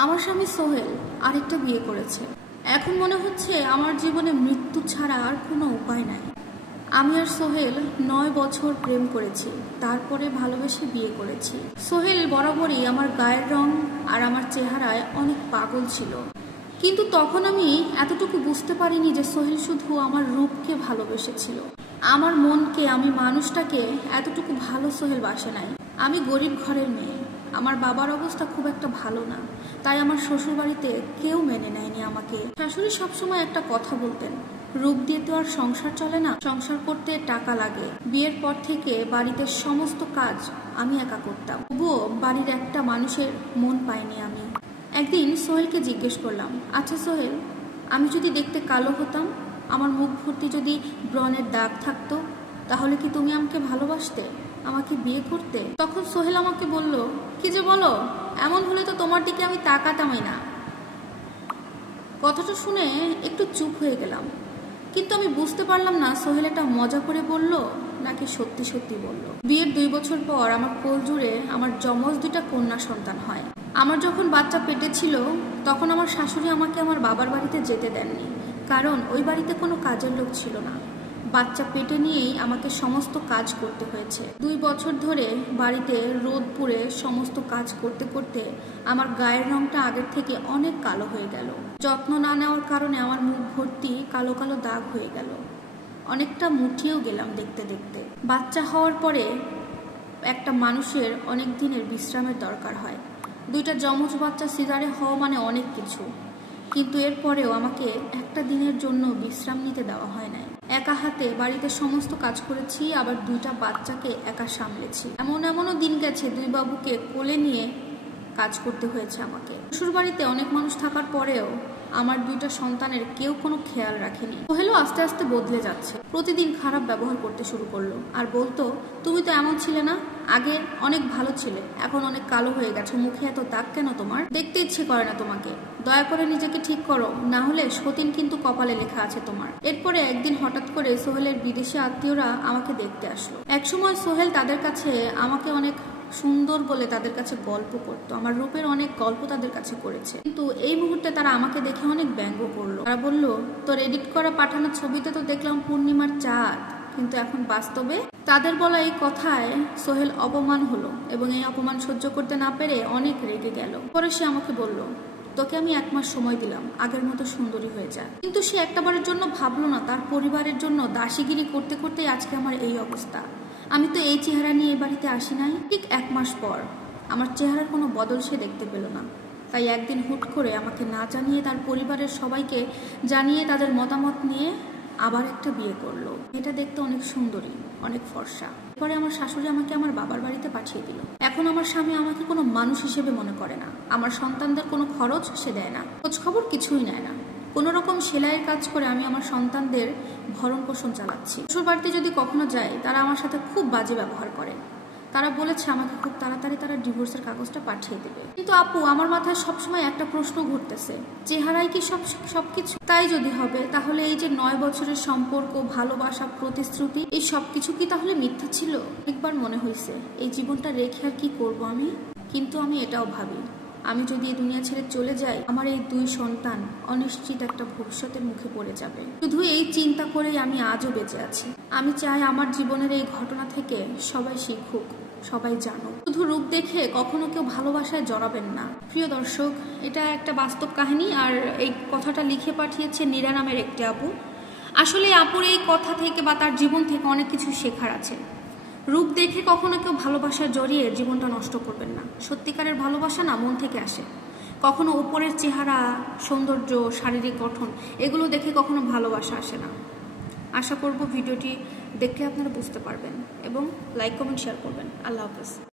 আমার স্বামী সোহেল আরেকটা বিয়ে করেছে। এখন মনে হচ্ছে আমার জীবনে মৃত্যু ছাড়া আর কোনো উপায় নাই। আমি আর সোহেল 9 বছর প্রেম করেছি, তারপরে ভালোবেসে বিয়ে করেছি। সোহেল বরাবরই আমার গায়ের রং আর আমার চেহারায় অনেক পাগল ছিল, কিন্তু তখন আমি এতটুকু বুঝতে পারিনি যে সোহেল শুধু আমার রূপকে ভালোবেসেছিল। আমার মনকে, আমি মানুষটাকে এতটুকু ভালো সোহেল বাসে নাই। আমি গরিব ঘরের মেয়ে, আমার বাবার অবস্থা খুব একটা ভালো না, তাই আমার শ্বশুর বাড়িতে কেউ মেনে নেয়নি আমাকে। শাশুড়ি সবসময় একটা কথা বলতেন, রূপ দিয়ে তো আর সংসার চলে না, সংসার করতে টাকা লাগে। বিয়ের পর থেকে বাড়িতে সমস্ত কাজ আমি একা করতাম, তবুও বাড়ির একটা মানুষের মন পাইনি আমি। একদিন সোহেলকে জিজ্ঞেস করলাম, আচ্ছা সোহেল, আমি যদি দেখতে কালো হতাম, আমার মুখ ভর্তি যদি ব্রণের দাগ থাকতো, তাহলে কি তুমি আমাকে ভালোবাসতে, আমাকে বিয়ে করতে? তখন সোহেল আমাকে বলল, কি যে বলো, এমন হলে তো তোমার দিকে আমি তাকাতামই না। কথাটা শুনে একটু চুপ হয়ে গেলাম, কিন্তু আমি বুঝতে পারলাম না সোহেল এটা মজা করে বলল নাকি সত্যি সত্যি বলল। বিয়ের 2 বছর পর আমার কোল জুড়ে আমার যমজ 2টা কন্যা সন্তান হয়। আমার যখন বাচ্চা পেটে ছিল, তখন আমার শাশুড়ি আমাকে আমার বাবার বাড়িতে যেতে দেননি, কারণ ওই বাড়িতে কোনো কাজের লোক ছিল না। বাচ্চা পেটে নিয়েই আমাকে সমস্ত কাজ করতে হয়েছে। 2 বছর ধরে বাড়িতে রোদ পুড়ে সমস্ত কাজ করতে করতে আমার গায়ের রংটা আগের থেকে অনেক কালো হয়ে গেল। যত্ন না নেওয়ার কারণে আমার মুখ ভর্তি কালো কালো দাগ হয়ে গেল, অনেকটা মুটিয়েও গেলাম দেখতে দেখতে। বাচ্চা হওয়ার পরে একটা মানুষের অনেক দিনের বিশ্রামের দরকার হয়। 2টা যমজ বাচ্চা সিজারে হওয়া মানে অনেক কিছু, কিন্তু এরপরেও আমাকে একটা দিনের জন্য বিশ্রাম নিতে দেওয়া হয় নাই। একা হাতে বাড়িতে সমস্ত কাজ করেছি, আবার 2টা বাচ্চাকে একা সামলেছি। এমনও দিন গেছে 2 বাবুকে কোলে নিয়ে কাজ করতে হয়েছে আমাকে। শ্বশুর বাড়িতে অনেক মানুষ থাকার পরেও আমার 2টা সন্তানের কেউ কোনো খেয়াল রাখেনি। সোহেলও আস্তে আস্তে বদলে যাচ্ছে, প্রতিদিন খারাপ ব্যবহার করতে শুরু করলো, আর বলতো, তুমি তো এমন ছিলে না, আগে অনেক ভালো ছিলে, এখন অনেক কালো হয়ে গেছে, মুখে এত দাগ কেন তোমার, দেখতে ইচ্ছে করে না তোমাকে, দয়া করে নিজেকে ঠিক করো, না হলে সতীন কিন্তু কপালে লেখা আছে তোমার। এরপরে একদিন হঠাৎ করে সোহেলের বিদেশি আত্মীয়রা আমাকে দেখতে আসলো। একসময় সোহেল তাদের কাছে আমাকে অনেক সুন্দর বলে তাদের কাছে গল্প করতো, আমার রূপের অনেক গল্প তাদের কাছে করেছে, কিন্তু এই মুহূর্তে তারা আমাকে দেখে অনেক ব্যঙ্গ করলো। তারা বলল, তোর এডিট করা পাঠানো ছবিতে তো দেখলাম পূর্ণিমার চাঁদ, কিন্তু এখন বাস্তবে? তাদের বলা এই কথায় সোহেল অপমান হলো, এবং এই অপমান সহ্য করতে না পেরে অনেক রেগে গেল। পরে সে আমাকে বলল, তোকে আমি 1 মাস সময় দিলাম, আগের মতো সুন্দরী হয়ে যা। কিন্তু সে একটাবারের জন্য ভাবলো না তার পরিবারের জন্য দাসীগিরি করতে করতেই আজকে আমার এই অবস্থা। আমি তো এই চেহারা নিয়ে এই বাড়িতে আসি নাই। ঠিক 1 মাস পর আমার চেহারার কোনো বদল সে দেখতে পেল না, তাই একদিন হুট করে আমাকে না জানিয়ে তার পরিবারের সবাইকে জানিয়ে তাদের মতামত নিয়ে আবার একটা বিয়ে করলো। এটা দেখতে অনেক সুন্দরী, অনেক ফর্সা। পরে আমার শাশুড়ি আমাকে আমার বাবার বাড়িতে পাঠিয়ে দিল। এখন আমার স্বামী আমাকে কোনো মানুষ হিসেবে মনে করে না, আমার সন্তানদের কোনো খরচ সে দেয় না, খোঁজ খবর কিছুই নেয় না। কোনো রকম সেলাইয়ের কাজ করে আমি আমার সন্তানদের ভরণ পোষণ চালাচ্ছি। শ্বশুর বাড়িতে যদি কখনো যাই, তারা আমার সাথে খুব বাজে ব্যবহার করে। তারা বলেছে আমাকে খুব তাড়াতাড়ি তারা ডিভোর্সের কাগজটা পাঠিয়ে দেবে। কিন্তু আপু, আমার মাথায় সবসময় একটা প্রশ্ন ঘুরতেছে, চেহারাই কি সবকিছু? তাই যদি হবে, তাহলে এই যে 9 বছরের সম্পর্ক, ভালোবাসা, প্রতিশ্রুতি, এই সবকিছু কি তাহলে মিথ্যা ছিল? একবার মনে হয়েছে এই জীবনটা রেখে আর কি করবো আমি। কিন্তু আমি এটাও ভাবি, আমি যদি এই দুনিয়া ছেড়ে চলে যাই, আমার এই 2 সন্তান অনিশ্চিত একটা ভবিষ্যতের মুখে পড়ে যাবে। শুধু এই চিন্তা করেই আমি আজও বেঁচে আছি। আমি চাই আমার জীবনের এই ঘটনা থেকে সবাই শিখুক, সবাই জানুক। শুধু রূপ দেখে কখনো কেউ ভালোবাসায় জড়াবেন না। প্রিয় দর্শক, এটা একটা বাস্তব কাহিনী, আর এই কথাটা লিখে পাঠিয়েছে নীরা নামের একটি আপু। আসলে আপুর এই কথা থেকে বা তার জীবন থেকে অনেক কিছু শেখার আছে। রূপ দেখে কখনো কেউ ভালোবাসায় জড়িয়ে জীবনটা নষ্ট করবেন না। সত্যিকারের ভালোবাসা না মন থেকে আসে। কখনো উপরের চেহারা, সৌন্দর্য, শারীরিক গঠন, এগুলো দেখে কখনো ভালোবাসা আসে না। আশা করব ভিডিওটি দেখে আপনারা বুঝতে পারবেন, এবং লাইক, কমেন্ট, শেয়ার করবেন। আল্লাহ হাফেজ।